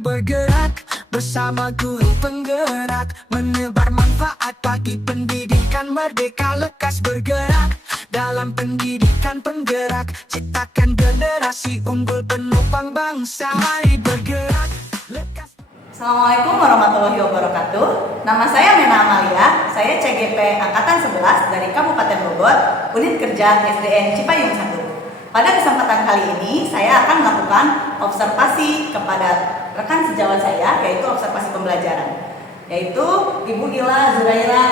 bergerak bersama guru penggerak, menebar manfaat bagi pendidikan merdeka. Lekas bergerak dalam pendidikan penggerak, ciptakan generasi unggul penopang bangsa. Mari bergerak, lekas. Assalamualaikum warahmatullahi wabarakatuh. Nama saya Mena Amalia, saya CGP Angkatan 11 dari Kabupaten Bogor, Unit Kerja SDN Cipayung 1. Pada kesempatan kali ini, saya akan melakukan observasi kepada rekan sejawat saya, yaitu observasi pembelajaran, yaitu Ibu Ila Zuraira,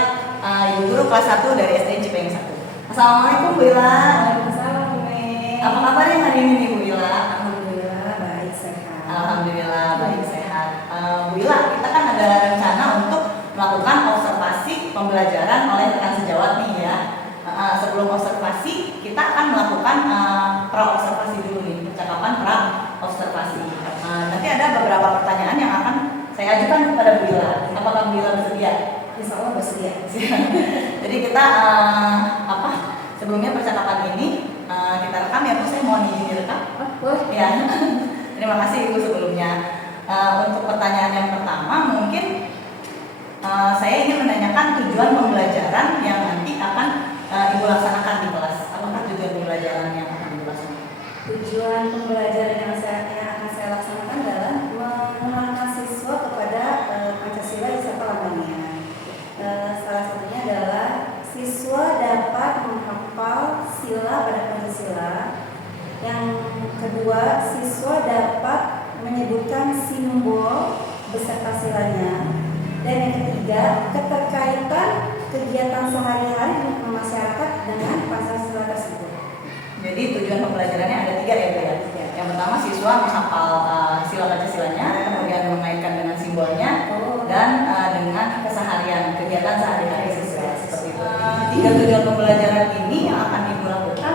Ibu Guru kelas 1 dari SDN Cipayung 1. Assalamualaikum Bu Ila. Waalaikumsalam Bu Mei. Apa kabarnya hari ini Bu Ila? Alhamdulillah baik sehat. Alhamdulillah baik sehat. Bu Ila, kita kan ada rencana untuk melakukan observasi pembelajaran oleh rekan sejawat nih ya. Sebelum observasi, kita akan melakukan pra-observasi dulu nih, percakapan pra-observasi. Nanti ada beberapa pertanyaan yang akan saya ajukan kepada Bu Ila. Apakah Bu Ila bersedia? Insya Allah bersedia. Jadi kita sebelumnya percakapan ini kita rekam ya Bu, saya mohon izin direkam. Boleh. Ya. Terima kasih Ibu sebelumnya. Untuk pertanyaan yang pertama mungkin saya ingin menanyakan tujuan pembelajaran yang nanti akan Ibu laksanakan di kelas. Apakah tujuan pembelajaran yang akan Ibu laksanakan? Tujuan pembelajaran yang akan saya laksanakan adalah mengenalkan siswa kepada Pancasila beserta lambangnya. Salah satunya adalah siswa dapat menghafal sila pada Pancasila. Yang kedua, siswa dapat menyebutkan simbol beserta silanya. Dan yang ketiga, keterkaitan kegiatan sehari-hari masyarakat dengan Pancasila tersebut. Jadi tujuan pembelajarannya ada 3 ya Bu ya. Yang pertama siswa menghafal sila Pancasilanya, kemudian mengaitkan dengan simbolnya, dan dengan keseharian, kegiatan sehari-hari siswa seperti itu. 3 tujuan pembelajaran ini yang akan Ibu lakukan,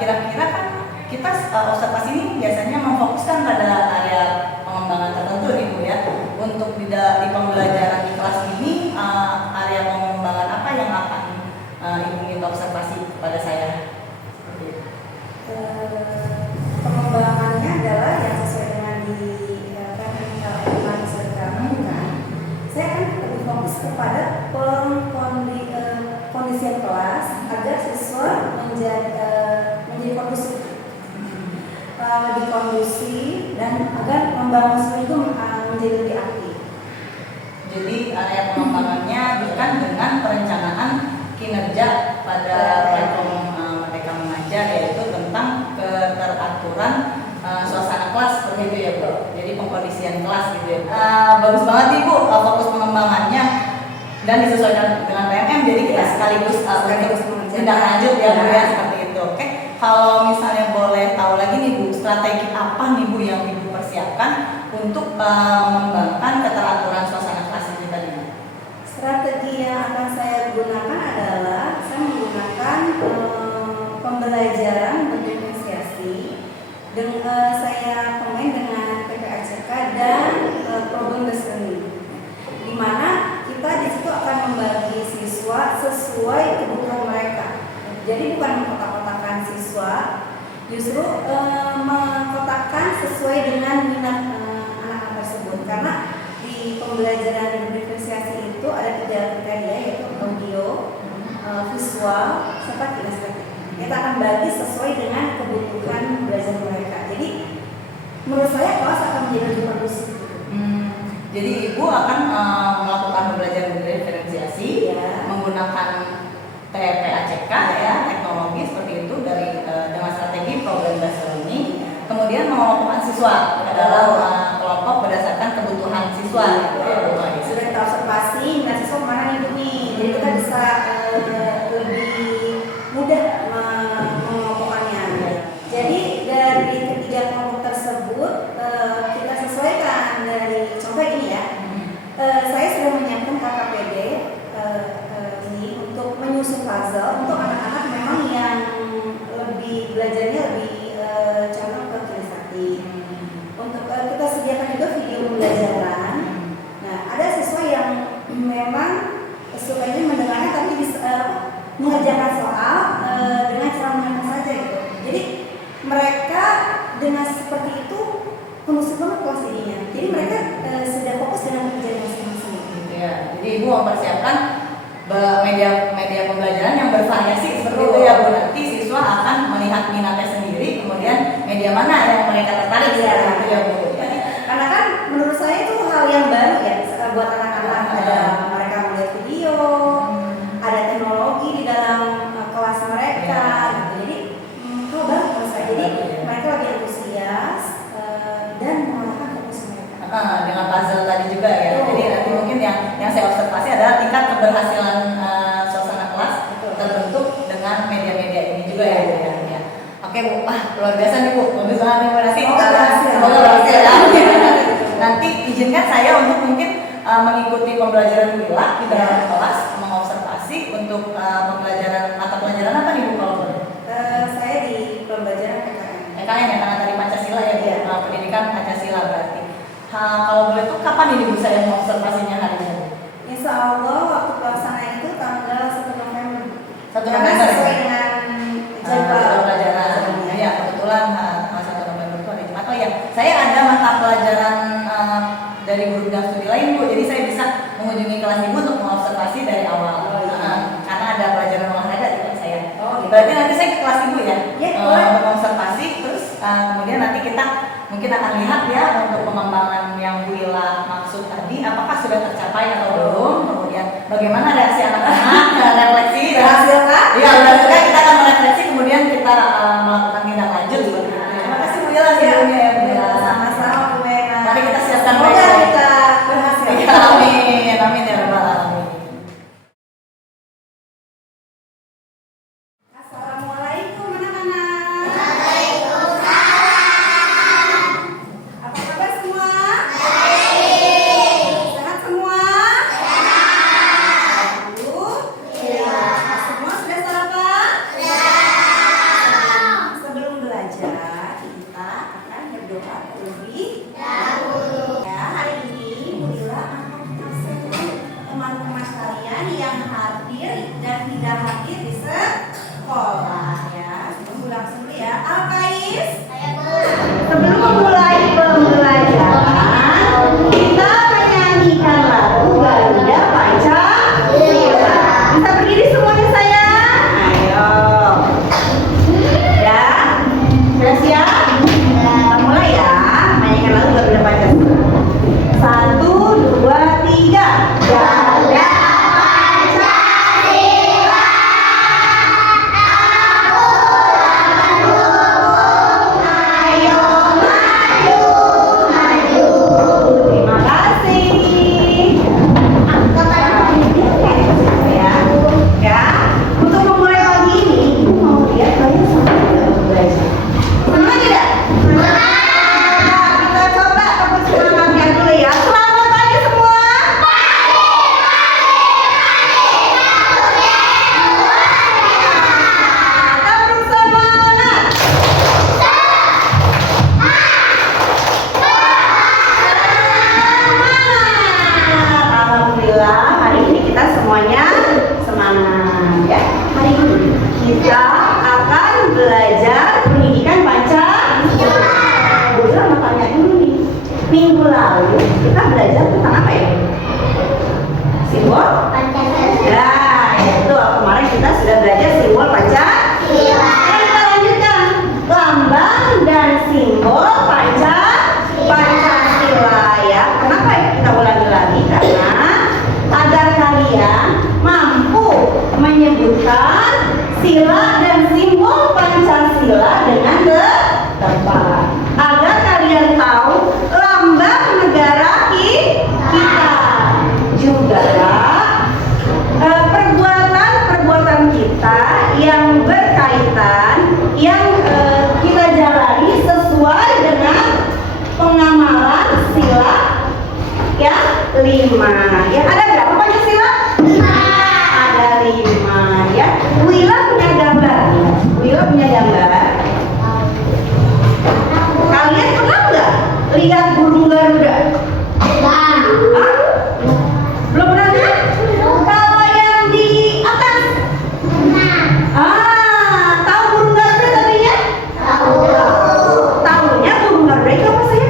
kira-kira kan kita observasi ini biasanya memfokuskan pada area pengembangan tertentu nih Bu ya. Untuk di pembelajaran di kelas ini, area pengembangan apa yang akan Ibu minta observasi kepada saya? Pengembangannya adalah yang sesuai dengan saya akan lebih fokus kepada kondisian kelas agar siswa menjadi kondusif, lebih kondusif, dan agar membangun siswa itu menjadi lebih aktif. Jadi area pengembangannya bukan dengan perencanaan kinerja pada platform Merdeka Mengajar, yaitu tentang keteraturan suasana kelas seperti itu ya Bu. Jadi pengkondisian kelas gitu ya. Bagus banget nih Bu, fokus pengembangannya dan disesuaikan dengan PMM. Jadi kita sekaligus tindak lanjut ya Bu ya, seperti itu. Oke. Kalau misalnya boleh tahu lagi nih Bu, strategi apa nih Bu yang Ibu persiapkan untuk mengembangkan keteraturan suasana kelas ini tadi? Strategi yang akan saya gunakan adalah saya menggunakan pembelajaran berdiferensiasi. Saya komen dengan PPACK dan problem based learning, di mana kita di situ akan membagi siswa sesuai kebutuhan mereka. Jadi bukan mengkotak-kotakan siswa, justru mengkotakkan sesuai dengan minat anak-anak tersebut. Karena di pembelajaran berdiferensiasi itu ada 3 kriteria, yaitu audio, visual, serta kinestetik. Kita akan bagi sesuai dengan kebutuhan belajar mereka. Jadi menurut saya kelas akan menjadi lebih kondusif. Jadi Ibu akan melakukan pembelajaran berdiferensiasi menggunakan TPACK ya, teknologi seperti itu dengan strategi problem based learning. Kemudian mengelompokkan siswa ke dalam kelompok berdasarkan kebutuhan siswa. Sudah kita observasi minat siswa mana nih Bu nih. Jadi kita bisa lebih mudah mengelompokkannya. Jadi dari ketiga kelompok tersebut kita sesuaikan dari contoh ini ya. Saya sudah menyiapkan KKPD ini untuk menyusun puzzle untuk anak-anak memang yang lebih belajarnya lebih condong ke kinestetik. Untuk kita sediakan juga video pembelajaran. Nah, ada siswa yang memang sukanya mendengarnya tapi bisa mengerjakan soal dengan cara mendengar saja gitu. Jadi mereka dengan seperti itu kondusif banget kelas jadinya. Jadi mereka sudah fokus dengan pekerjaan masing-masing. Gitu ya. Jadi Ibu mempersiapkan media pembelajaran yang bervariasi seperti itu ya Bu. Nanti siswa akan melihat minatnya sendiri, kemudian media mana yang mereka tertarik Ya. gitu ya Bu. Karena kan menurut saya itu hal yang baru ya buat anak-anak. Ada mereka melihat video, ada teknologi di dalam kelas mereka. Gitu. Jadi hal baru menurut saya. Jadi mereka lebih antusias dan mengarahkan fokus mereka. Dengan puzzle tadi juga ya. Jadi nanti mungkin yang saya observasi adalah tingkat keberhasilan suasana kelas terbentuk dengan media-media ini juga ya Bu. Ya. Oke Bu, luar biasa nih Bu. Bagus banget nih Bu. Semoga berhasil ya. Nanti izinkan saya untuk mungkin mengikuti pembelajaran Wila di dalam kelas, mengobservasi untuk pembelajaran mata pelajaran apa nih Bu kalau boleh? Saya di pembelajaran PKN. PKN ya, karena tadi Pancasila ya Bu. Pendidikan Pancasila berarti. Kalau boleh tuh kapan ini Bu saya mengobservasinya hari ini? Insya Allah waktu pelaksanaan itu tanggal 1 November. 1 Karena November sesuai ya? dengan jadwal pelajaran. Ya, kebetulan 1 November itu hari Jumat. Oh ya, saya ada mata pelajaran dari guru bidang studi lain Bu. Jadi saya bisa mengunjungi kelas Ibu untuk mengobservasi dari awal. Karena ada pelajaran olahraga di kelas saya. Berarti nanti saya ke kelas Ibu ya? Untuk mengobservasi, terus kemudian nanti kita mungkin akan lihat ya untuk pengembangan yang Bu Ila maksud tadi, apakah sudah tercapai atau belum, kemudian bagaimana reaksi anak-anak, refleksi, Berhasilkah? Iya, berhasilkah, kita akan merefleksi, kemudian kita melakukan tindak lanjut seperti itu. Terima kasih Bu Ila sebelumnya ya Bu Ila. Sama-sama Bu Mena. Mari kita siapkan Semoga baik-baik. kita berhasil. Ya, amin, amin ya Rabbal alamin. Assalamualaikum anak-anak. Apa kabar semua? Sehat semua? Alhamdulillah. Semua sudah sarapan? Sebelum belajar, kita akan berdoa terlebih dahulu. Ya, hari ini Bu Ila akan kasih teman-teman kalian yang hadir dan tidak hadir di sekolah ya. Tunggu langsung dulu ya. Al-Kais. Sebelum memulai pembelajaran, kita menyanyikan lagu Garuda Pancasila. Bisa berdiri semuanya sayang? Ayo. Ya. Sudah siap? Kita mulai ya. Menyanyikan lagu Garuda Pancasila. 1, 2, 3. Garuda terima kasih. Ya, untuk memulai pagi ini, Ibu mau lihat kalian sampai tidak belajar. Semangat tidak? Kita coba tepuk semangatnya dulu ya. Selamat pagi semua. Tepuk semangat. Alhamdulillah hari ini kita semuanya semangat ya. Hari ini kita akan belajar pendidikan Pancasila. Bisa mau tanya dulu nih. Minggu lalu kita belajar tentang apa ya? Simbol Pancasila. Ya itu kemarin kita sudah belajar simbol Pancasila. Kita lanjutkan lambang dan simbol Pancasila ya. Kenapa kita ulangi lagi? Karena agar kalian mampu menyebutkan sila dan simbol Pancasila dengan tepat. Agar kalian tahu lambang negara kita. Juga perbuatan kita yang berkaitan, yang kita jalani sesuai dengan pengamalan sila yang 5. Ya, ada berapa Pancasila? 5. Ada 5 ya. Wila punya gambar. Wila punya gambar. Kalian pernah nggak lihat burung Garuda? Hah? Belum pernah lihat? Kalau yang di atas? Tahu burung Garuda tapi ya? Tahu. Tahunya burung Garuda itu apa sih?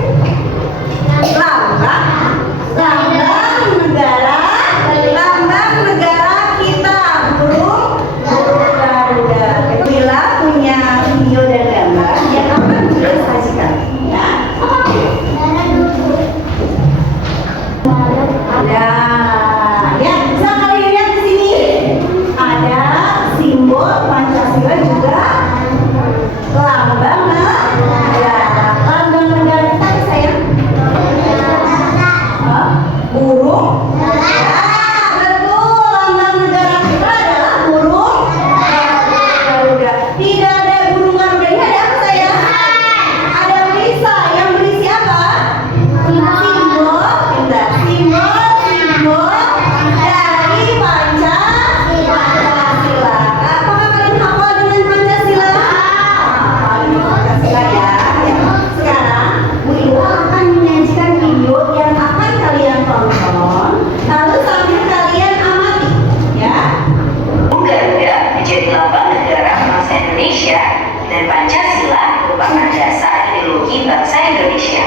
dan Pancasila merupakan dasar ideologi bangsa Indonesia.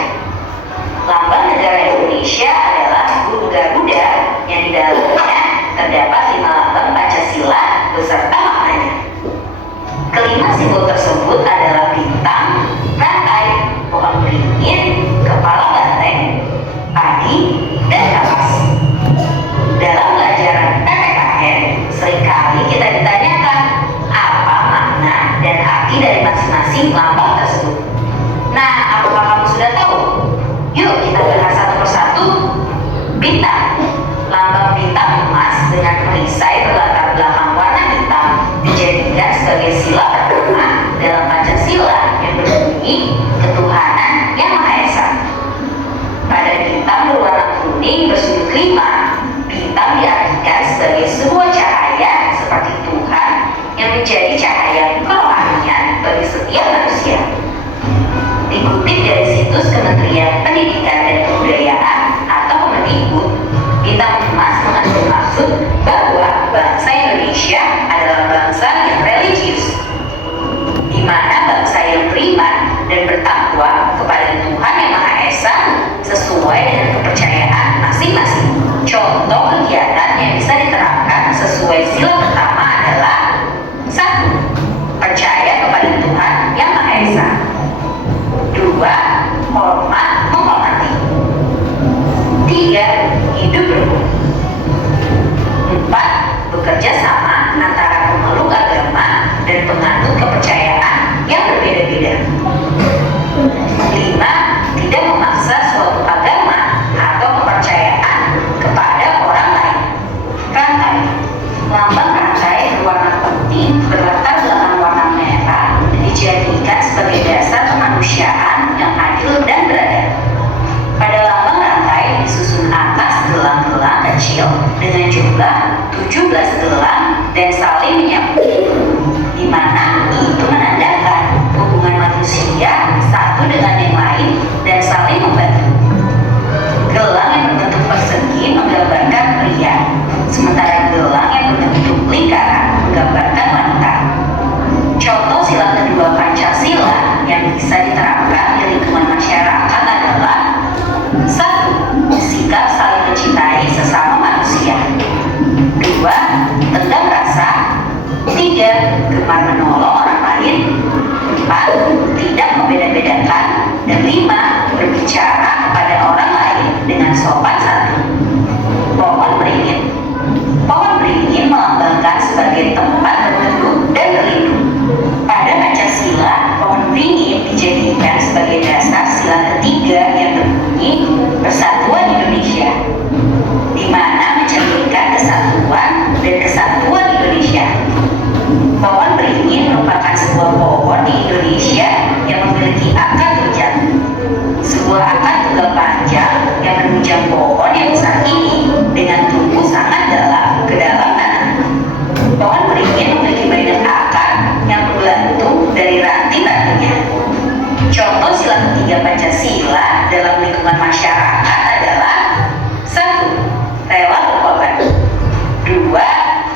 Lambang negara Indonesia adalah burung Garuda yang di dalamnya terdapat 5 lambang Pancasila beserta maknanya. Kelima simbol tersebut adalah bintang, rantai, pohon beringin, kepala banteng, padi, dan kapas. Dalam pelajaran PPKN, seringkali kita ditanyakan apa makna dan arti dari masing-masing lambang tersebut. Nah, apakah kamu sudah tahu? Yuk kita bahas satu persatu. Bintang. Lambang bintang emas dengan perisai berlatar belakang warna hitam dijadikan sebagai sila pertama dalam Pancasila yang berbunyi ketuhanan yang Maha Esa. Pada bintang berwarna kuning bersudut 5, bintang diartikan sebagai sebuah cahaya seperti Tuhan yang menjadi cahaya kerohanian bagi setiap manusia. Dikutip dari situs Kementerian Pendidikan dan Kebudayaan atau Kemendikbud, bintang emas mengandung maksud bahwa bangsa Indonesia adalah bangsa yang religius, di mana bangsa yang beriman dan bertakwa kepada Tuhan yang Maha Esa sesuai dengan kepercayaan masing-masing. Contoh kegiatan yang bisa diterapkan sesuai sila pertama adalah 1. Percaya kepada Tuhan yang Maha Esa. 2. Hormat menghormati. 3. Hidup berhukum. 4. Bekerja sama antara pemeluk agama dan penganut kepercayaan yang berbeda-beda. 5. Tidak memaksa suatu agama atau kepercayaan kepada orang lain. Rantai. Lambang rantai berwarna putih berlatar belakang warna merah dan dijadikan sebagai dasar kemanusiaan yang adil dan beradab. Pada lambang rantai disusun atas gelang-gelang kecil dengan jumlah 17 gelang dan saling menyambung, di mana itu menandakan hubungan manusia satu dengan yang lain dan saling membantu. Gelang yang berbentuk persegi menggambarkan pria, sementara gelang yang berbentuk lingkaran menggambarkan wanita. Contoh sila kedua Pancasila yang bisa diterapkan di lingkungan masyarakat adalah 1. Sikap saling mencintai sesama manusia. 2. Tenggang rasa. 3. Gemar menolong orang lain. 4. Tidak membeda-bedakan. Dan 5. Berbicara kepada orang lain dengan sopan santun. Pohon beringin. Pohon beringin melambangkan sebagai tempat berteduh dan berlindung. Pada Pancasila, pohon beringin dijadikan sebagai dasar sila ketiga yang berbunyi Persatuan Indonesia, di mana mencerminkan kesatuan dan kesatuan Indonesia. Pohon beringin merupakan sebuah pohon di Indonesia yang memiliki akar tunjang. Sebuah akar tunggal panjang yang menunjang pohon yang besar ini dengan tumbuh sangat dalam ke dalam tanah. Pohon beringin memiliki banyak akar yang bergantung dari ranting-rantingnya. Contoh sila ketiga Pancasila dalam lingkungan masyarakat adalah 1. Rela berkorban. 2.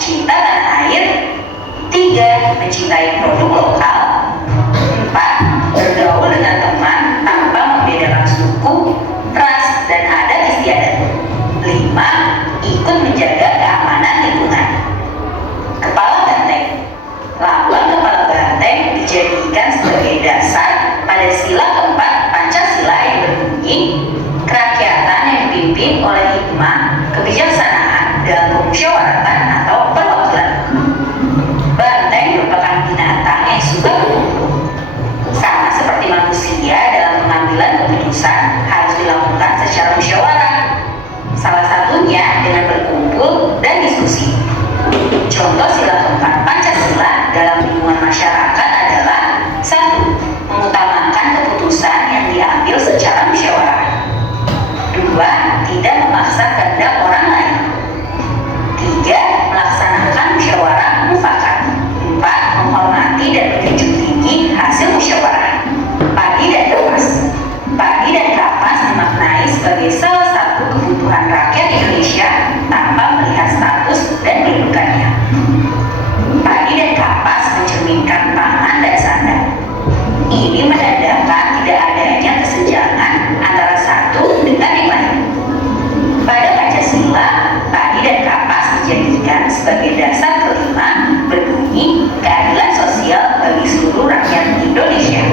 Cinta tanah air. 3. Mencintai produk lokal. 4. Bergaul dengan teman tanpa membedakan suku, ras, dan adat istiadat. 5. Ikut menjaga keamanan lingkungan. Kepala banteng. Lambang kepala banteng dijadikan sebagai dasar pada sila keempat Pancasila yang berbunyi kerakyatan yang dipimpin oleh hikmah, kebijaksanaan dalam pemusyawaratan atau perwakilan. Banteng merupakan binatang yang suka berkumpul. Sama seperti manusia dalam pengambilan keputusan harus dilakukan secara musyawarah. Salah satunya dengan berkumpul dan diskusi. Contoh sila keempat Pancasila dalam lingkungan masyarakat adalah 1. Mengutamakan keputusan yang diambil secara musyawarah. ini menandakan tidak adanya kesenjangan antara satu dengan yang lain. Pada Pancasila, padi dan kapas dijadikan sebagai dasar kelima berbunyi keadilan sosial bagi seluruh rakyat Indonesia.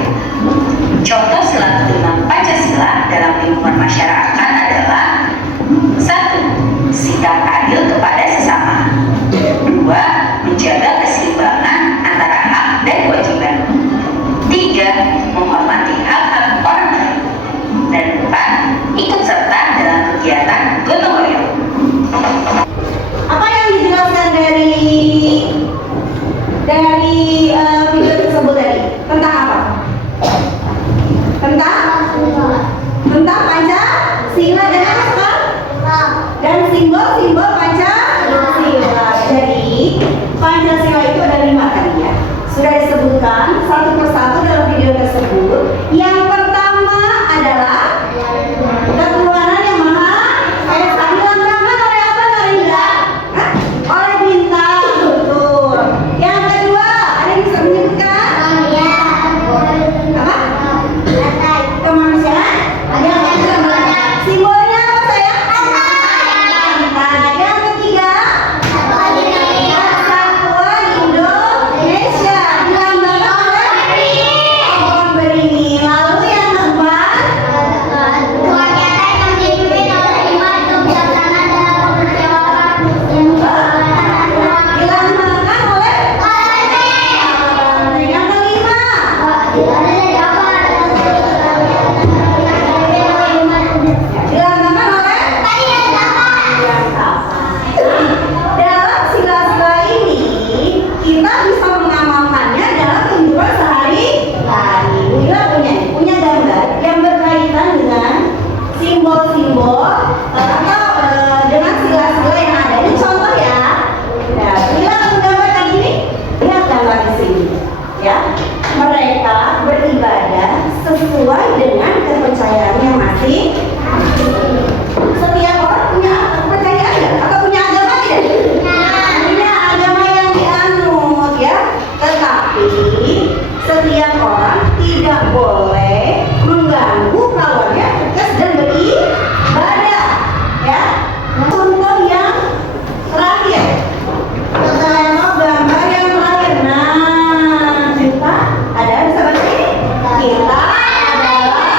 Contoh sila kelima Pancasila dalam lingkungan masyarakat adalah: 1. Sikap adil kepada sesama. 2. Menjaga keseimbangan antara hak dan kewajiban. 3. Menghormati hak-hak orang lain. Dan 4. Ikut serta dalam kegiatan gotong royong. Apa yang dijelaskan dari video tersebut tadi? Tentang apa? Tentang Pancasila dan apa? Dan simbol-simbol Pancasila. Jadi Pancasila itu ada 5 tadi ya. Sudah disebutkan satu persatu dalam video tersebut. Yang pertama adalah ketuhanan yang maha esa, dilambangkan oleh apa, Narinda? Oleh bintang, betul. Yang kedua, ada yang bisa menyebutkan? Apa? Kemanusiaan? Yang kedua, simbolnya apa sayang? Pantai. Yang ketiga, Persatuan Indonesia, dilambangkan oleh pohon beringin. Lalu yang keempat, dilambangkan oleh yang kelima, dilambangkan oleh dalam sila-sila ini kita bisa mengamalkannya dalam kehidupan sehari-hari. Bila punya gambar yang berkaitan dengan simbol-simbol atau dengan sila-sila yang ada. Ini contoh ya. Nah, bila gambar kayak gini, lihat gambar di sini. Ya, mereka beribadah sesuai dengan kepercayaannya masing. Setiap orang punya kepercayaan nggak? Atau punya agama tidak? Punya agama yang dianut ya. Tetapi setiap orang tidak boleh mengganggu lawannya tegas dan beribadah ya. Contoh yang terakhir, kalau gambar yang terakhir, nah kita ada di sebelah sini. Kita adalah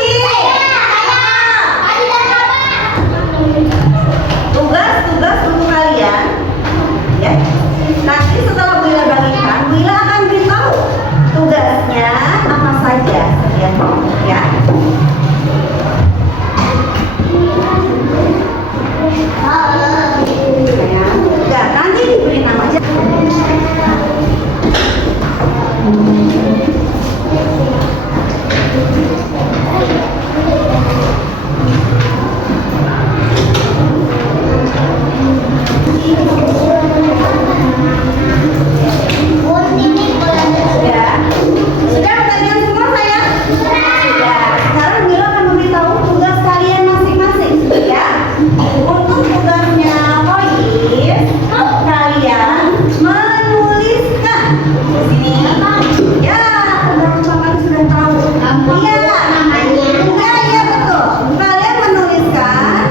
lagi? Tugas untuk kalian, ya. Nanti setelah Bu Ila bagikan, Bu Ila akan beritahu tugasnya apa saja, ya. Ya, nanti diberi nama aja. Ya. Sudah kalian semua sayang? Sudah. Sekarang Mila akan memberitahu tugas kalian masing-masing, ya. Untuk tugasnya Hois, kalian menuliskan di sini. Ya, teman-teman sudah tahu. Iya, namanya. Iya betul. Kalian menuliskan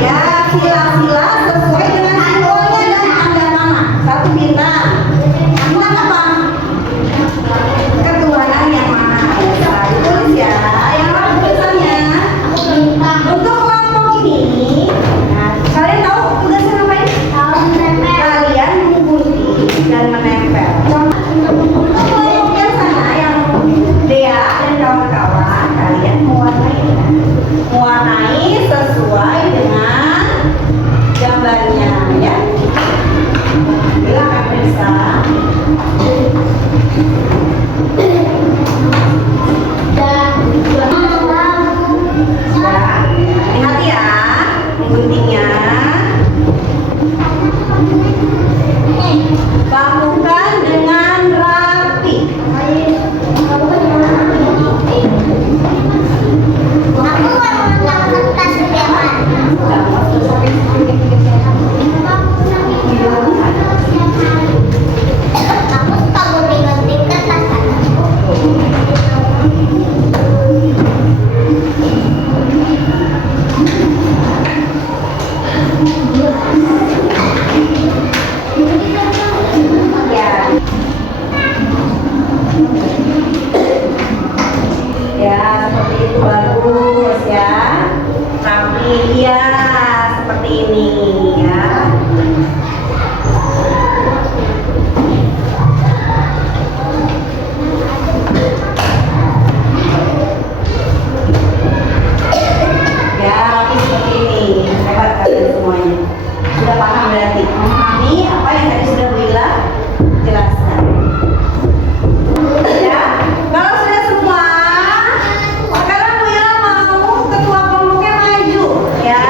ya sila-sila sesuai dengan simbolnya dan tanda nama. Satu bintang. Bintang apa? Ketuhanan yang maha esa. Ditulis ya. Yang mana tulisannya? Untuk kelompok ini, nah, kalian tahu tugasnya ngapain? Kalian menggunting dan menempel. Untuk kelompok yang sana yang Dea dan kawan-kawan, kalian mewarnai sesuai dengan gambarnya, ya. Bila akan periksa. Sudah. Lihat ya, guntingnya. Bakukan dengan rapi. Ya, seperti itu bagus ya. Rapi ya, seperti ini ya. Ya, rapi seperti ini. Hebat kalian semuanya. Sudah paham berarti? Memahami apa yang tadi sudah Bu Ila jelaskan. Ya, kalau sudah semua, sekarang Bu Ila mau ketua kelompoknya maju, ya.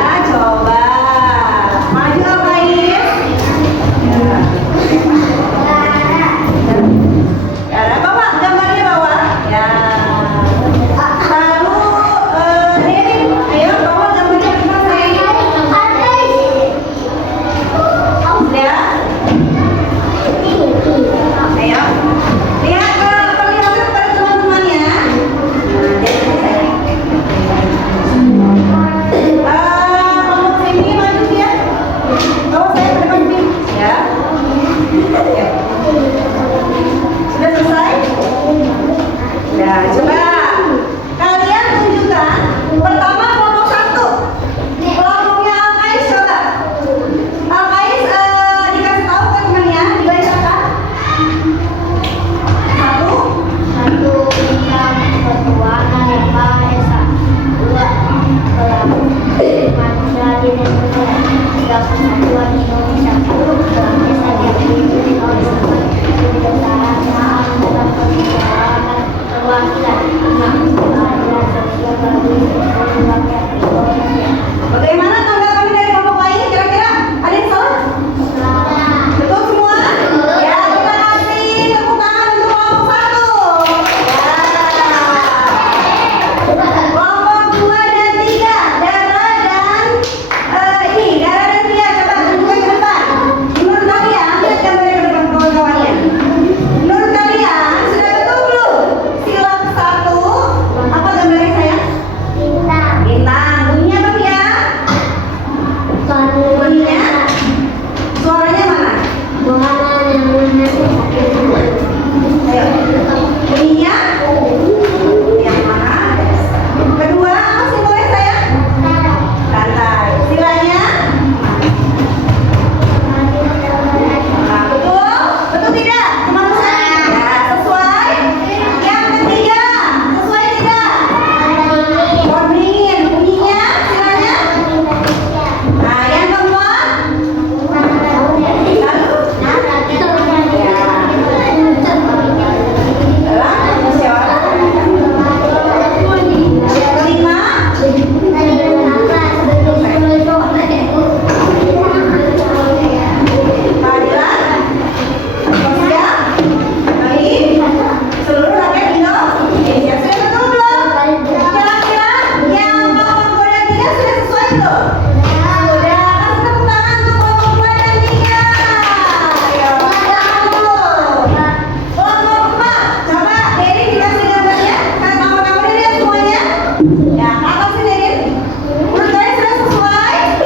Ya, kakak sendiri. Menurut kalian sudah sesuai?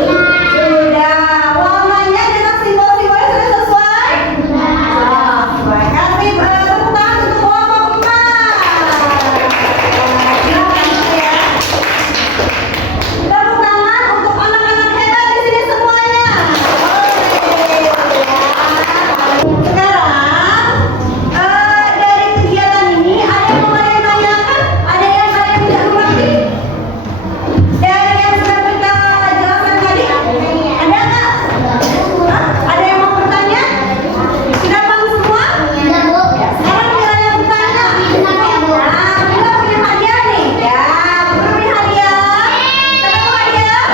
Sudah. Warnanya dengan simbol-simbolnya sudah sesuai? Sudah sesuai. Kasih tepuk tangan untuk kelompok 4. Terima kasih ya. Tepuk tangan untuk anak-anak hebat di sini semuanya. Sekarang dari kegiatan ini ada yang mau kalian tanyakan? Ada yang kalian tidak mengerti? Dari yang sudah kita jelaskan tadi? Ada nggak? Hah? Ada yang mau bertanya? Sudah paham semua? Ya, sekarang kita yang bertanya. Nah, kita punya hadiah nih. Ya, guru punya hadiah. Siapa mau hadiah?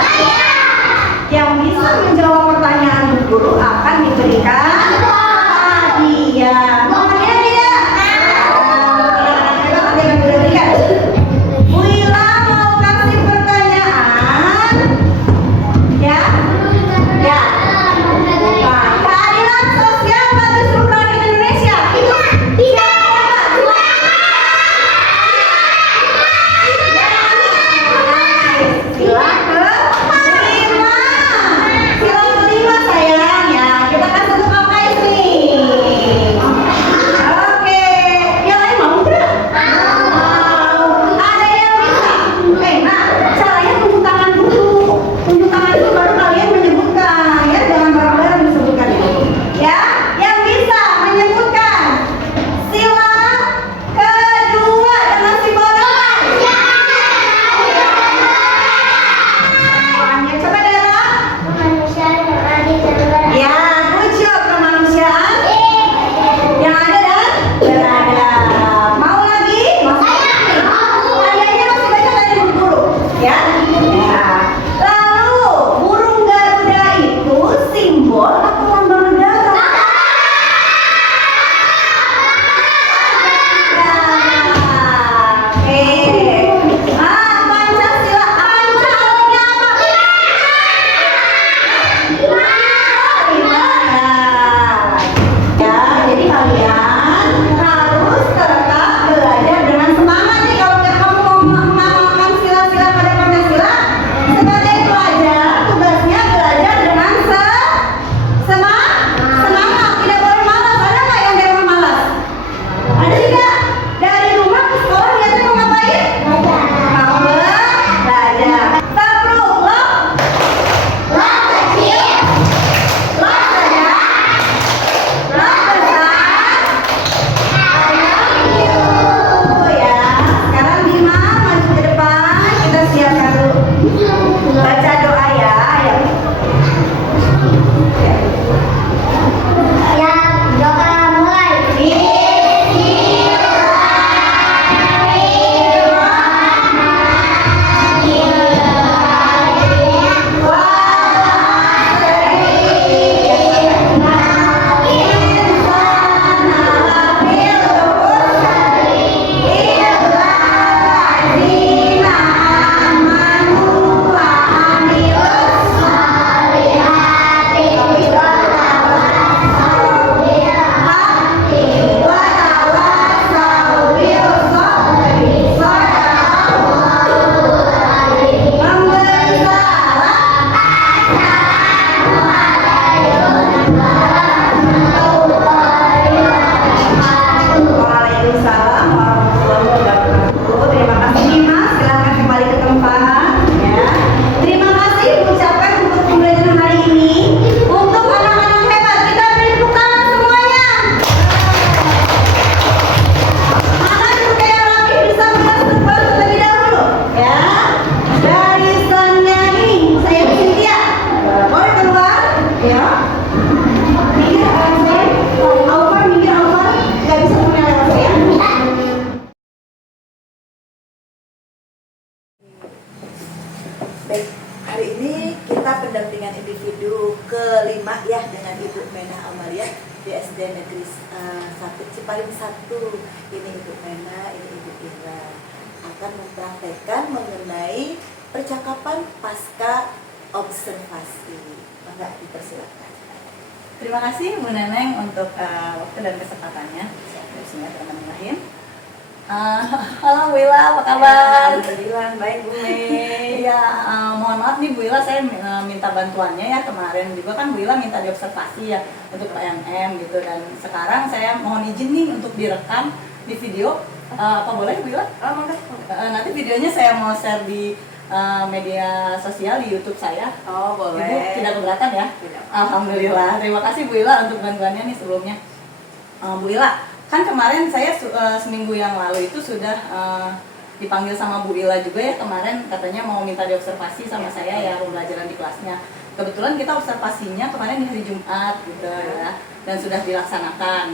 Yang bisa menjawab pertanyaan guru akan diberikan hadiah. Mau hadiah tidak? Kita nanti akan berikan. Bu Ila mau kasih pertanyaan? Ya? Ya. Bukan. Keadilan sosial bagi seluruh rakyat Indonesia. Sila kelima. Sila kelima sayang ya. Kita kasih untuk Kak Kais nih. Oke. Yang lain mau tidak? Mau. Ada yang bisa? Nah, caranya tunjuk tangan dulu. Tunjuk tangan dulu baru kalian menyebutkan. Ya, jangan bareng-bareng disebutkan ya. Ya, yang bisa menyebutkan sila kedua dengan simbol dolar. Coba Dara. Ya, good job kemanusiaan. Yang ada dan beradab. Mau lagi? Hadiahnya masih banyak dari Bu Guru. Ya. Ya. Lalu burung Garuda itu simbol atau lambang negara? Oke. Pancasila artinya apa? Ya, jadi kalian harus tetap belajar dengan semangat nih. Kalau kamu mau mengamalkan sila-sila pada Pancasila sebagai pelajar, tugasnya belajar dengan semangat, tidak boleh malas. Ada nggak yang dari rumah malas? Ada tidak? Dari rumah ke sekolah biasanya mau ngapain? Mau belajar. Tabruk, loh kecil, loh sedang, loh besar. Ayo ya. Sekarang Bima maju ke depan. Kita siapkan dulu. Baca doa ya. Ayo. Ya, doa mulai. Waalaikumsalam warahmatullahi wabarakatuh. Terima kasih Bima, silakan kembali ke tempat. Ya. Terima kasih ucapkan untuk pembelajaran hari ini. Untuk anak-anak hebat, kita beri tepuk tangan semuanya. Mana juga yang lagi bisa bertebak terlebih dahulu? Ya. Dari selanjutnya ini, saya Cynthia. Boleh keluar? Ya. Minggir, saya. Alvar, minggir Alvar. Nggak bisa punya lewat saya. Baik, hari ini kita pendampingan individu kelima ya dengan Ibu Mena Amalia di SD Negeri 1 Cipaling 1. Ini Ibu Mena, ini Ibu Ira akan mempraktekkan mengenai percakapan pasca observasi. Maka dipersilakan. Terima kasih Bu Neneng untuk waktu dan kesempatannya. Bismillahirrahmanirrahim. Halo Bu Ila, apa kabar? Alhamdulillah baik Bu Mei. Iya, mohon maaf nih Bu Ila, saya minta bantuannya ya. Kemarin juga kan Bu Ila minta diobservasi ya untuk PMM gitu, dan sekarang saya mohon izin nih untuk direkam di video. Apa boleh Bu Ila? Oh monggo. Nanti videonya saya mau share di media sosial di YouTube saya. Oh boleh. Ibu tidak keberatan ya? Tidak. Alhamdulillah. Terima kasih Bu Ila untuk bantuannya nih sebelumnya. Bu Ila, kan kemarin saya seminggu yang lalu itu sudah dipanggil sama Bu Ila juga ya, kemarin katanya mau minta diobservasi sama saya ya pembelajaran di kelasnya. Kebetulan kita observasinya kemarin di hari Jumat gitu ya, dan sudah dilaksanakan.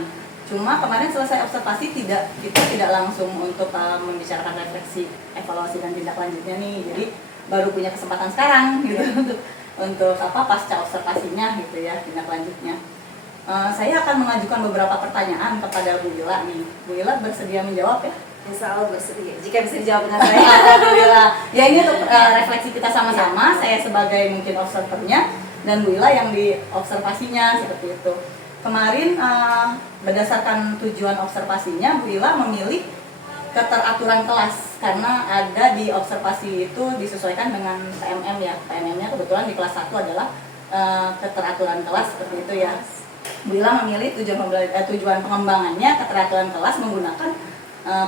Cuma kemarin selesai observasi kita tidak langsung untuk membicarakan refleksi, evaluasi dan tindak lanjutnya nih. Jadi baru punya kesempatan sekarang gitu untuk pasca observasinya gitu ya, tindak lanjutnya. Saya akan mengajukan beberapa pertanyaan kepada Bu Ila nih. Bu Ila bersedia menjawab ya? Insya Allah bersedia. Jika bisa dijawab dengan saya. Alhamdulillah. Ya ini untuk refleksi kita sama-sama. Saya sebagai mungkin observernya dan Bu Ila yang di observasinya seperti itu. Kemarin berdasarkan tujuan observasinya, Bu Ila memilih keteraturan kelas karena ada di observasi itu disesuaikan dengan PMM ya. PMM-nya kebetulan di kelas 1 adalah keteraturan kelas seperti itu ya. Bu Ila memilih tujuan pengembangannya keteraturan kelas menggunakan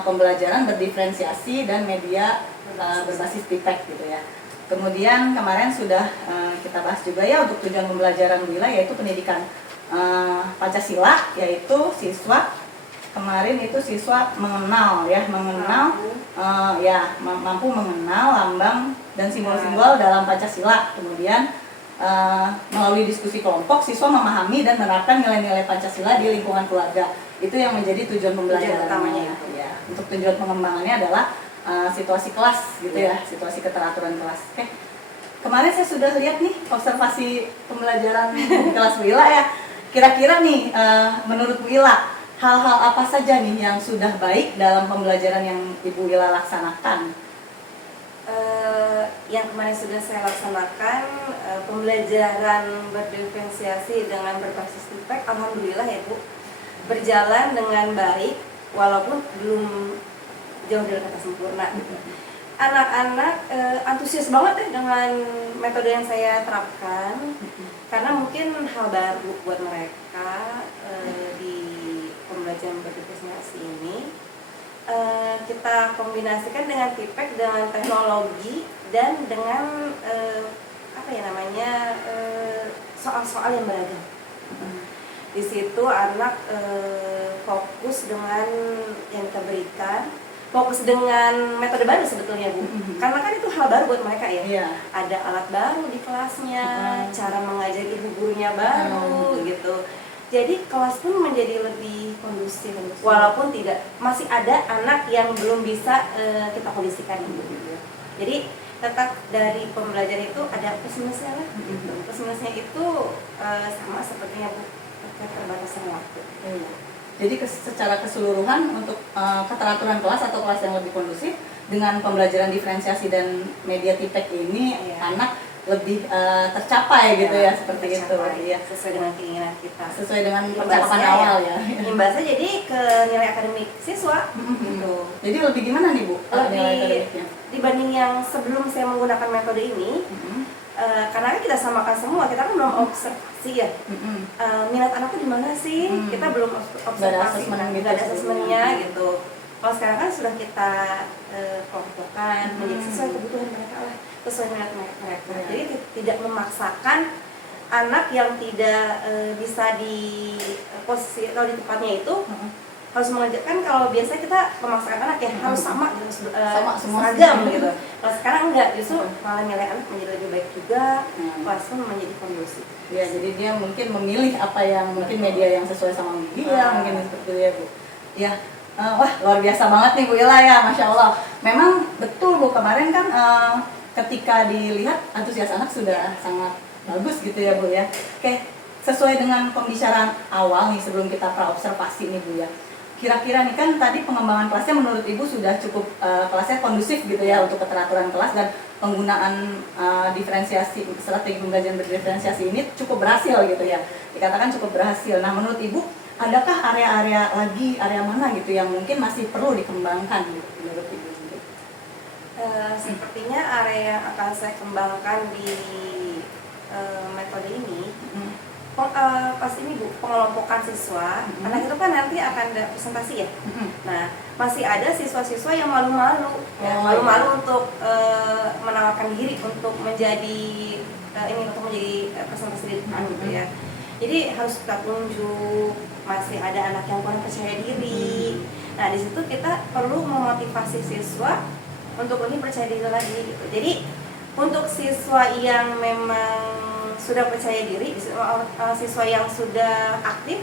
pembelajaran berdiferensiasi dan media berbasis TIPEC gitu ya. Kemudian kemarin sudah kita bahas juga ya untuk tujuan pembelajaran Bu Ila, yaitu pendidikan Pancasila, yaitu siswa kemarin itu siswa mengenal ya, mampu mengenal lambang dan simbol-simbol dalam Pancasila. Kemudian melalui diskusi kelompok, siswa memahami dan menerapkan nilai-nilai Pancasila di lingkungan keluarga. Itu yang menjadi tujuan pembelajaran utamanya. Ya. Untuk tujuan pengembangannya adalah situasi kelas gitu ya, situasi keteraturan kelas. Oke. Kemarin saya sudah lihat nih observasi pembelajaran di kelas Bu Ila ya. Kira-kira nih menurut Bu Ila, hal-hal apa saja nih yang sudah baik dalam pembelajaran yang Ibu Ila laksanakan? Yang kemarin sudah saya laksanakan, pembelajaran berdiferensiasi dengan berbasis TIPEC, alhamdulillah ya Bu, berjalan dengan baik walaupun belum jauh dari kata sempurna gitu. Anak-anak antusias banget ya dengan metode yang saya terapkan, karena mungkin hal baru buat mereka di pembelajaran berdiferensiasi ini. Kita kombinasikan dengan TIPEC, dengan teknologi dan dengan soal-soal yang beragam. Di situ anak fokus dengan yang kita berikan, fokus dengan metode baru sebetulnya Bu, karena kan itu hal baru buat mereka ya. Iya. Ada alat baru di kelasnya, cara mengajar ibu gurunya baru gitu. Jadi kelas pun menjadi lebih kondusif, walaupun masih ada anak yang belum bisa kita kondisikan gitu. Jadi tetap dari pembelajaran itu ada plus minusnya lah. Plus minusnya itu sama sepertinya Bu, keterbatasan waktu. Jadi secara keseluruhan untuk keteraturan kelas atau kelas yang lebih kondusif dengan pembelajaran diferensiasi dan media TIPEC ini, anak lebih tercapai gitu ya, seperti itu ya, sesuai dengan keinginan kita, sesuai dengan percakapan awal ya. Imbasnya jadi ke nilai akademik siswa gitu. Jadi lebih gimana nih Bu? Nilai akademiknya dibanding yang sebelum saya menggunakan metode ini, karena kan kita samakan semua, kita kan belum observasi ya. Minat anaknya di mana sih? Kita belum observasi, nggak ada asesmennya gitu. Kalau sekarang kan sudah kita kelompokkan menjadi sesuai kebutuhan mereka lah, sesuai minat mereka. Jadi tidak memaksakan anak yang tidak bisa di posisi atau di tempatnya itu harus mengajarkan. Kalau biasanya kita memaksakan anak ya harus sama gitu, seragam gitu. Kalau sekarang enggak, justru malah nilai anak menjadi lebih baik juga, kelas pun menjadi kondusif. Ya, jadi dia mungkin memilih apa yang mungkin media yang sesuai sama dia, mungkin seperti itu ya Bu. Ya. Wah, luar biasa banget nih Bu Ila ya, Masya Allah. Memang betul Bu, kemarin kan ketika dilihat antusias anak sudah sangat bagus gitu ya Bu ya. Oke, sesuai dengan pembicaraan awal nih sebelum kita pra-observasi nih Bu ya. Kira-kira nih kan tadi pengembangan kelasnya menurut Ibu sudah cukup kelasnya kondusif gitu ya untuk keteraturan kelas, dan penggunaan strategi pembelajaran berdiferensiasi ini cukup berhasil gitu ya. Dikatakan cukup berhasil. Nah, menurut Ibu adakah area-area lagi, area mana gitu yang mungkin masih perlu dikembangkan gitu, menurut Ibu? Sepertinya area yang akan saya kembangkan di metode ini, pas ini Bu, pengelompokan siswa, anak itu kan nanti akan ada presentasi ya. Nah, masih ada siswa-siswa yang malu-malu, malu-malu untuk menawarkan diri untuk menjadi untuk menjadi presentasi di depan gitu ya. Jadi harus kita tunjuk, masih ada anak yang kurang percaya diri. Nah, di situ kita perlu memotivasi siswa untuk lebih percaya diri lagi gitu. Jadi untuk siswa yang memang sudah percaya diri, siswa yang sudah aktif,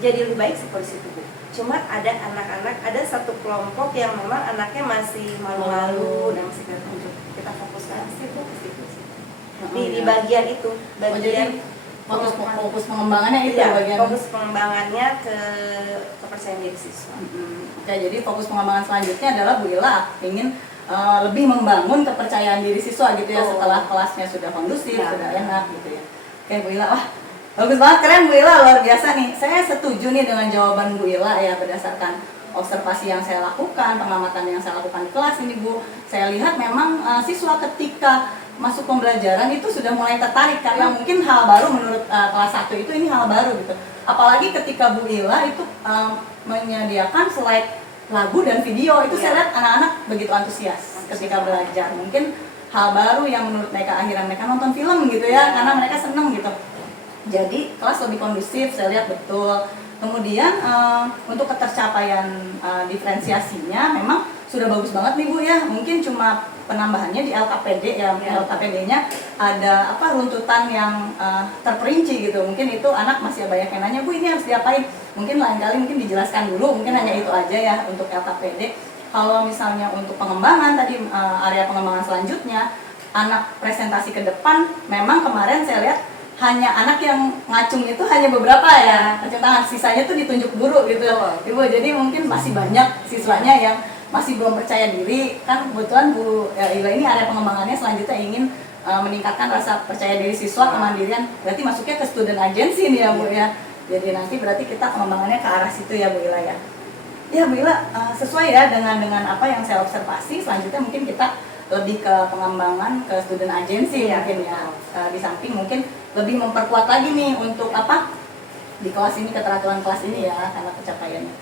jadi lebih baik seperti itu Bu. Cuma ada anak-anak, ada satu kelompok yang memang anaknya masih malu-malu dan masih kita tunjuk. Kita fokuskan sih Bu ke situ sih. Di bagian itu, bagian fokus pengembangannya itu iya, bagian fokus pengembangannya ke kepercayaan diri siswa. Oke, jadi fokus pengembangan selanjutnya adalah Bu Ila ingin lebih membangun kepercayaan diri siswa gitu ya, setelah kelasnya sudah kondusif, sudah enak gitu ya. Oke Bu Ila, wah bagus banget, keren Bu Ila, luar biasa nih. Saya setuju nih dengan jawaban Bu Ila ya, berdasarkan observasi yang saya lakukan, pengamatan yang saya lakukan di kelas ini Bu. Saya lihat memang siswa ketika masuk pembelajaran itu sudah mulai tertarik karena mungkin hal baru menurut kelas 1 itu, ini hal baru gitu. Apalagi ketika Bu Ila itu menyediakan slide lagu dan video, itu saya lihat anak-anak begitu antusias ketika belajar. Mungkin hal baru yang menurut mereka, akhirnya mereka nonton film gitu ya, karena mereka seneng gitu. Jadi kelas lebih kondusif, saya lihat betul. Kemudian untuk ketercapaian diferensiasinya memang sudah bagus banget nih Bu ya. Mungkin cuma penambahannya di LKPD ya, LKPD-nya ada runtutan yang terperinci gitu. Mungkin itu anak masih banyak yang nanya, Bu ini harus diapain? Mungkin lain kali mungkin dijelaskan dulu, mungkin hanya itu aja ya untuk LKPD. Kalau misalnya untuk pengembangan tadi, area pengembangan selanjutnya, anak presentasi ke depan, memang kemarin saya lihat hanya anak yang ngacung itu hanya beberapa ya, ngacung tangan, sisanya tuh ditunjuk guru gitu Ibu. Jadi mungkin masih banyak siswanya yang masih belum percaya diri. Kan kebetulan Bu Ila ini area pengembangannya selanjutnya ingin meningkatkan rasa percaya diri siswa, kemandirian, berarti masuknya ke student agency nih ya Bu ya. Jadi nanti berarti kita pengembangannya ke arah situ ya Bu Ila ya. Ya Bu Ila, sesuai ya dengan apa yang saya observasi, selanjutnya mungkin kita lebih ke pengembangan ke student agency mungkin ya. Di samping mungkin lebih memperkuat lagi nih untuk di kelas ini, keteraturan kelas ini ya, karena pencapaiannya.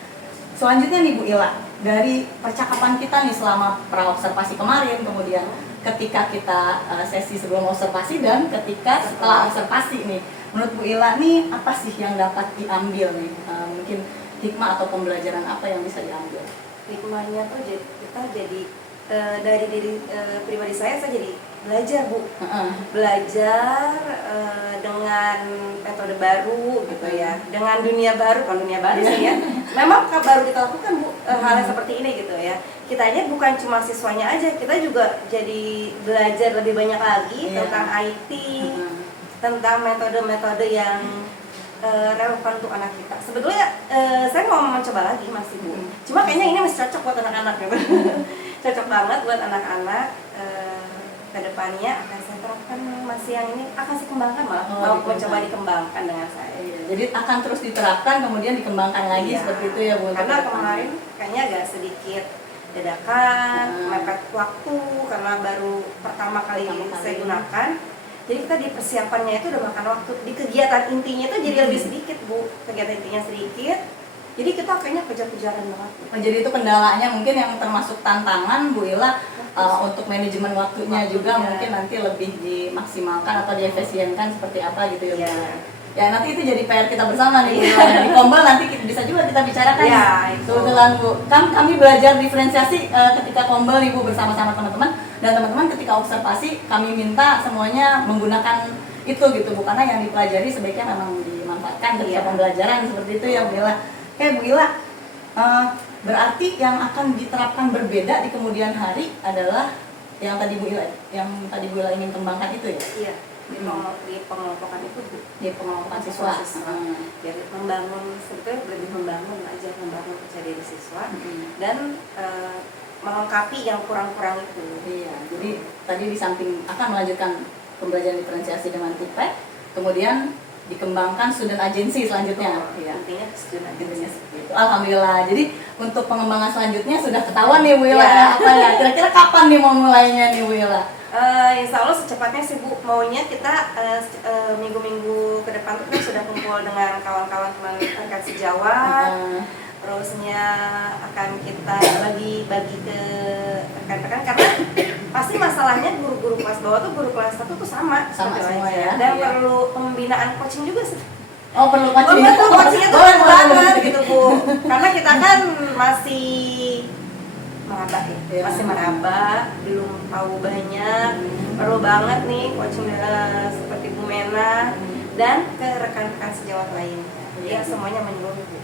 Selanjutnya nih Bu Ila, dari percakapan kita nih selama pra-observasi kemarin, kemudian ketika kita sesi sebelum observasi dan ketika setelah observasi nih, menurut Bu Ila nih apa sih yang dapat diambil nih? Mungkin hikmah atau pembelajaran apa yang bisa diambil? Hikmahnya tuh kita jadi dari diri pribadi saya jadi belajar Bu, belajar dengan metode baru gitu ya, dengan dunia baru, kan dunia baru sih ya. Memang baru kita lakukan Bu hal yang seperti ini gitu ya. Kitanya bukan cuma siswanya aja, kita juga jadi belajar lebih banyak lagi tentang IT, tentang metode-metode yang relevan untuk anak kita. Sebetulnya saya mau mencoba lagi masih Bu, cuma kayaknya ini masih cocok buat anak-anak gitu. Cocok banget buat anak-anak. Kedepannya akan saya terapkan, masih yang ini akan saya kembangkan, malah mau mencoba dikembangkan dengan saya. Jadi akan terus diterapkan kemudian dikembangkan lagi seperti itu ya Bu. Karena kemarin kayaknya agak sedikit dadakan, mepet waktu karena baru pertama kali saya gunakan. Jadi kita di persiapannya itu udah makan waktu, di kegiatan intinya itu jadi lebih sedikit Bu, kegiatan intinya sedikit. Jadi kita kayaknya kejar-kejaran banget. Jadi itu kendalanya mungkin yang termasuk tantangan Bu Ila untuk manajemen waktunya juga mungkin nanti lebih dimaksimalkan atau diefisienkan seperti apa gitu ya Bu. Ya nanti itu jadi PR kita bersama nih Bu Ila. Di Kombal nanti bisa juga kita bicarakan. Kebetulan Bu, kami belajar diferensiasi ketika Kombal nih Bu bersama-sama teman-teman, dan teman-teman ketika observasi kami minta semuanya menggunakan itu gitu Bu, karena yang dipelajari sebaiknya memang dimanfaatkan ketika pembelajaran seperti itu ya Bu Ila. Oke Bu Ila, berarti yang akan diterapkan berbeda di kemudian hari adalah yang tadi Bu Ila ingin kembangkan itu ya? Iya, di pengelompokan itu Bu. Di pengelompokan siswa. Jadi membangun, sebetulnya lebih membangun percaya diri siswa dan melengkapi yang kurang-kurang itu. Iya, jadi tadi di samping akan melanjutkan pembelajaran diferensiasi dengan TIPEK, kemudian dikembangkan student agency selanjutnya. Iya. Intinya student Intinya agency. seperti itu. Alhamdulillah. Jadi untuk pengembangan selanjutnya sudah ketahuan nih Bu Ila Iya. apa ya? Kira-kira kapan nih mau mulainya nih Bu Ila? Insya Allah secepatnya sih Bu, maunya kita minggu-minggu ke depan tuh kita sudah kumpul dengan kawan-kawan teman rekan sejawat. Terusnya akan kita bagi-bagi ke rekan-rekan karena pasti masalahnya guru-guru kelas bawah tuh guru kelas 1 tuh sama Semua aja. ya. Dan Iya. perlu pembinaan coaching juga sih. Oh, perlu coaching. Betul, coachingnya tuh perlu banget gitu Bu. Karena kita kan masih meraba ya, Iya. masih meraba, belum tahu banyak. Perlu banget nih coaching seperti Bu Mena dan ke rekan-rekan sejawat lainnya. Iya. Ya semuanya menyeluruh Bu.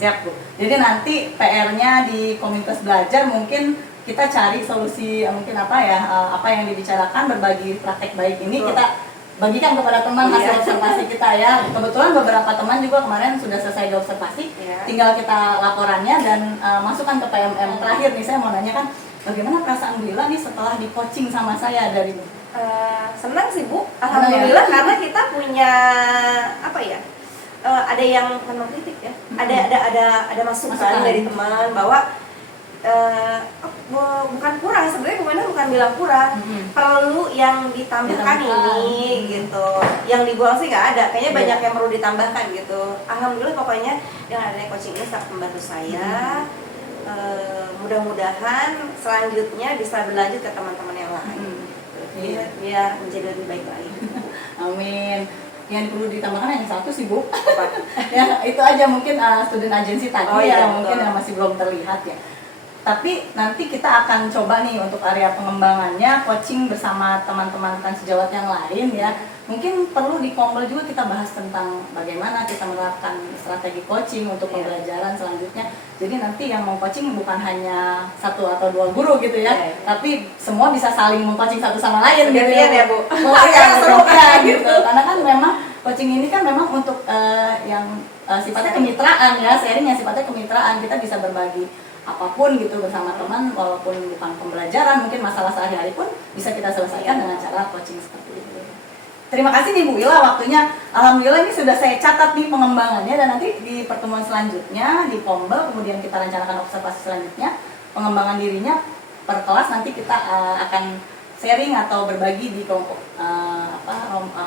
Siap Bu. Jadi nanti PR-nya di komunitas belajar mungkin kita cari solusi mungkin apa ya, apa yang dibicarakan berbagi praktek baik ini Betul. kita bagikan kepada teman hasil Iya. observasi kita ya. Kebetulan beberapa teman juga kemarin sudah selesai diobservasi, Iya. tinggal kita laporannya dan masukkan ke PMM. Terakhir nih saya mau nanya kan, bagaimana perasaan Bu Ila nih setelah di coaching sama saya dari Senang sih Bu, Senang alhamdulillah ya? karena kita punya apa ya? Ada yang mengkritik ya, ada masukan Masukan. dari teman bahwa bukan kurang, sebenarnya kemana bukan bilang kurang, perlu yang ditambahkan Ditambahkan. ini gitu, yang dibuang sih nggak ada, kayaknya Iya. banyak yang perlu ditambahkan gitu. Alhamdulillah pokoknya dengan adanya coaching ini sangat membantu saya. Mudah-mudahan selanjutnya bisa berlanjut ke teman-teman yang lain. Iya. Biar menjadi lebih baik lagi. Amin. Yang perlu ditambahkan hanya satu sih Bu. Ya itu aja mungkin student agency tadi Oh, iya, mungkin betul. yang masih belum terlihat ya. Tapi nanti kita akan coba nih untuk area pengembangannya coaching bersama teman-teman rekan sejawat yang lain ya. Mungkin perlu di Kombel juga kita bahas tentang bagaimana kita menerapkan strategi coaching untuk Iya. pembelajaran selanjutnya. Jadi nanti yang mau coaching bukan hanya 1 atau 2 guru gitu ya, Iya. tapi semua bisa saling meng-coaching satu sama lain gitu Gantian ya, Bu. Oh, Iya, iya, seru gantian kan, gitu. gitu. Karena kan memang coaching ini kan memang untuk yang sifatnya kemitraan ya, sharing yang sifatnya kemitraan. Kita bisa berbagi apapun gitu bersama teman, walaupun bukan pembelajaran, mungkin masalah sehari-hari pun bisa kita selesaikan dengan cara coaching seperti itu. Terima kasih nih Bu Ila waktunya. Alhamdulillah ini sudah saya catat nih pengembangannya, dan nanti di pertemuan selanjutnya di Kombel kemudian kita rencanakan observasi selanjutnya pengembangan dirinya per kelas. Nanti kita akan sharing atau berbagi di kelompok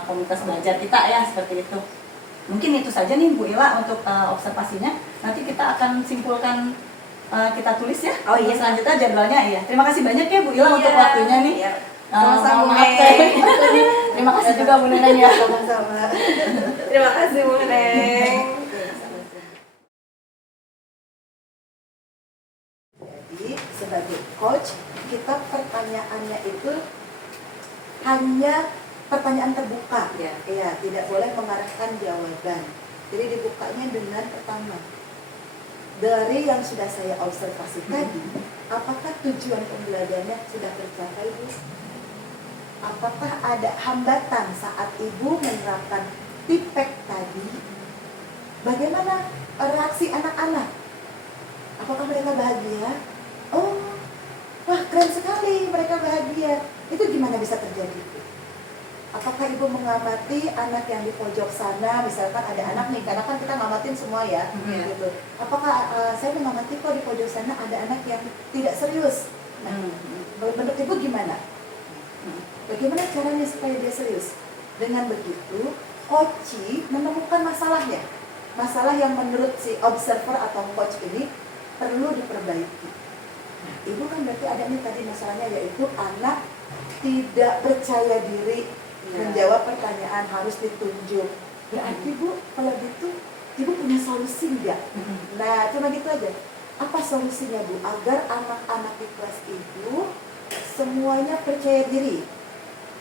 komunitas belajar kita ya, seperti itu. Mungkin itu saja nih Bu Ila untuk observasinya. Nanti kita akan simpulkan, kita tulis ya. Oh, iya. Untuk selanjutnya jadwalnya ya. Terima kasih banyak ya Bu Ila untuk Iya. waktunya nih. Iya. Mohon Sama-sama, maaf Bu saya Neng. terima kasih juga Bu Neneng ya. Sama-sama. Terima kasih Bu Neng. Jadi sebagai coach kita pertanyaannya itu hanya pertanyaan terbuka Ya. ya, tidak boleh mengarahkan jawaban. Jadi dibukanya dengan pertama, dari yang sudah saya observasi tadi, apakah tujuan pembelajarannya sudah tercapai Bu? Apakah ada hambatan saat Ibu menerapkan tipek tadi? Bagaimana reaksi anak-anak? Apakah mereka bahagia? Oh, wah keren sekali mereka bahagia. Itu gimana bisa terjadi? Apakah Ibu mengamati anak yang di pojok sana, misalkan ada anak nih, karena kan kita ngamatin semua ya, gitu. Apakah saya mengamati kok di pojok sana ada anak yang tidak serius? Nah, menurut Ibu gimana? Bagaimana caranya supaya dia serius? Dengan begitu, coach menemukan masalahnya. Masalah yang menurut si observer atau coach ini perlu diperbaiki. Nah, Ibu kan berarti ada nih tadi masalahnya, yaitu anak tidak percaya diri menjawab pertanyaan, harus ditunjuk. Berarti Bu, kalau gitu Ibu punya solusi nggak? Nah, cuma gitu aja. Apa solusinya Bu? Agar anak-anak di kelas Ibu semuanya percaya diri.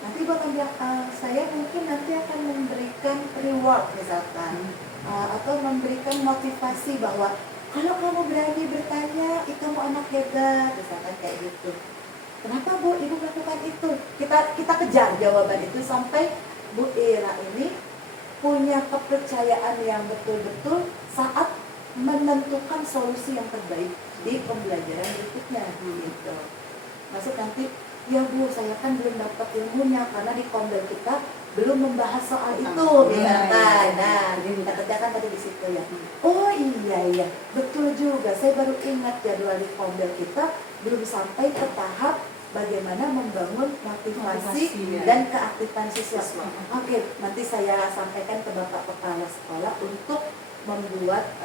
Nanti Ibu akan bilang, saya mungkin nanti akan memberikan reward misalkan, atau memberikan motivasi bahwa kalau kamu berani bertanya, kamu anak hebat, misalkan kayak gitu. Kenapa Bu Ibu melakukan itu? Kita kejar jawaban itu sampai Bu Ira ini punya kepercayaan yang betul-betul saat menentukan solusi yang terbaik di pembelajaran berikutnya gitu. Maksud nanti, ya Bu, saya kan belum dapat ilmunya karena di Kombel kita belum membahas soal itu Iya, misalkan. iya. Nah, kita kerjakan tadi di situ ya. Oh iya, betul juga. Saya baru ingat jadwal di Pondel kita belum sampai ke tahap bagaimana membangun motivasi ya. dan keaktifan siswa. Oke, nanti saya sampaikan ke Bapak Kepala Sekolah untuk membuat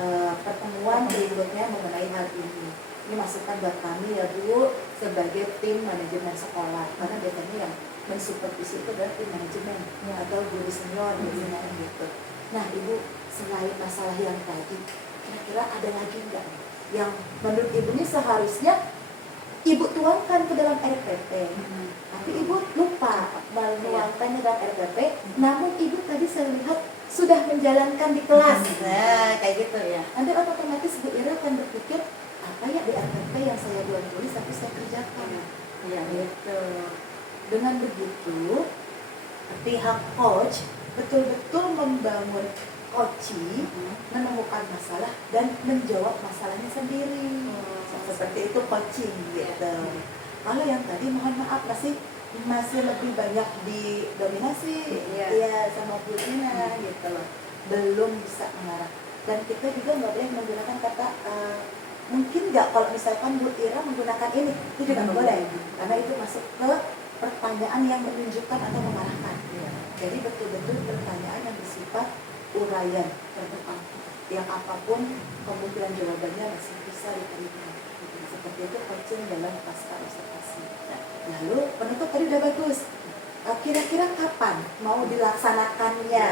pertemuan berikutnya mengenai hal ini. Ini masukan buat kami ya Bu, sebagai tim manajemen sekolah. Karena biasanya yang mensupervisi itu adalah tim manajemen atau guru senior biasanya gitu. Nah Ibu, selain masalah yang tadi, kira-kira ada lagi nggak nih yang menurut Ibu ini seharusnya Ibu tuangkan ke dalam RPP, tapi Ibu lupa menuangkannya dalam RPP, namun Ibu tadi saya lihat sudah menjalankan di kelas. Nah, kayak gitu ya. Nanti otomatis Bu Ira akan berpikir, apa ya di RPP yang saya belum tulis tapi saya kerjakan. Ya, gitu. Dengan begitu, pihak coach betul-betul membangun coaching, menemukan masalah dan menjawab masalahnya sendiri. Seperti itu coaching gitu. Kalau yang tadi mohon maaf masih lebih banyak didominasi ya sama Bu Ina gitu loh. Belum bisa mengarah. Dan kita juga nggak boleh menggunakan kata mungkin nggak, kalau misalkan Bu Ira menggunakan ini, itu juga nggak boleh. Karena itu masuk ke pertanyaan yang menunjukkan atau mengarahkan. Jadi betul-betul pertanyaan yang bersifat uraian terdepan. Yang apapun kemungkinan jawabannya masih bisa diterima. Seperti itu coaching dalam pasca observasi. Lalu penutup tadi udah bagus. Kira-kira kapan mau dilaksanakannya?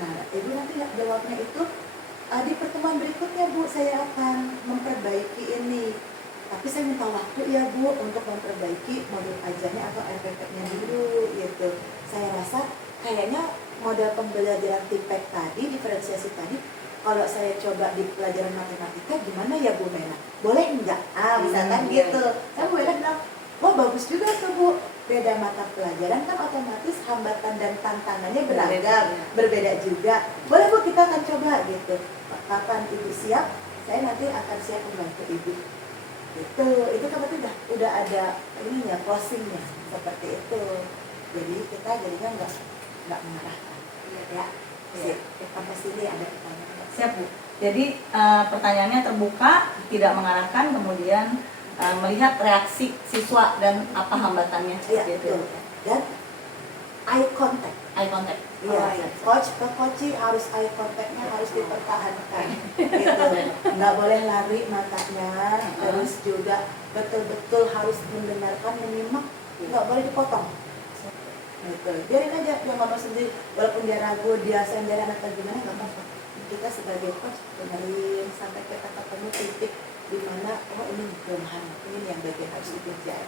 Nah, Ibu nanti jawabnya itu di pertemuan berikutnya Bu, saya akan memperbaiki ini. Tapi saya minta waktu ya Bu untuk memperbaiki modul ajarnya atau RPP-nya dulu gitu. Saya rasa kayaknya model pembelajaran TIPEK tadi, diferensiasi tadi, kalau saya coba di pelajaran matematika gimana ya Bu Mena? Boleh enggak? Misalkan gitu. Saya Bu Mena bilang, wah bagus juga tuh Bu. Beda mata pelajaran kan otomatis hambatan dan tantangannya beragam, berbeda juga. Boleh Bu, kita akan coba gitu. Kapan Ibu siap? Saya nanti akan siap membantu Ibu. Itu kan berarti udah ada ininya, closingnya seperti itu. Jadi kita jadinya nggak mengarahkan. Ya. Siap. Sampai sini ada pertanyaan. Siap Bu. Jadi pertanyaannya terbuka, tidak mengarahkan, kemudian melihat reaksi siswa dan apa hambatannya. Iya, gitu. betul. Dan eye contact. Eye contact. Iya, coach ke coach harus eye contact-nya harus dipertahankan. Gitu. Nggak boleh lari matanya, terus juga betul-betul harus mendengarkan, menyimak, nggak boleh dipotong. Gitu. Biarin aja dia ngomong sendiri, walaupun dia ragu, dia sendirian atau gimana, nggak apa-apa. Kita sebagai coach dengerin sampai kita ketemu titik di mana ini kelemahan, ini yang bagian harus dikejar.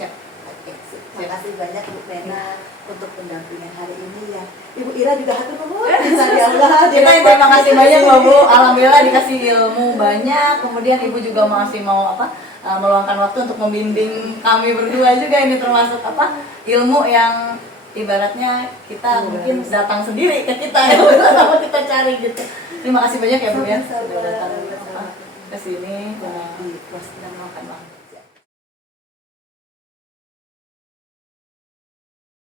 Siap. Oke, terima kasih banyak Bu Mena untuk pendampingan hari ini ya. Ibu Ira juga hatur nuhun. Insyaallah. Kita yang terima kasih banyak loh Bu. Alhamdulillah dikasih ilmu banyak. Kemudian Ibu juga masih mau meluangkan waktu untuk membimbing kami berdua juga. Ini termasuk ilmu yang ibaratnya kita mungkin datang sendiri ke kita ya, sama kita cari gitu. Terima kasih banyak ya Bu ya. Sudah datang ke sini dan makan waktu.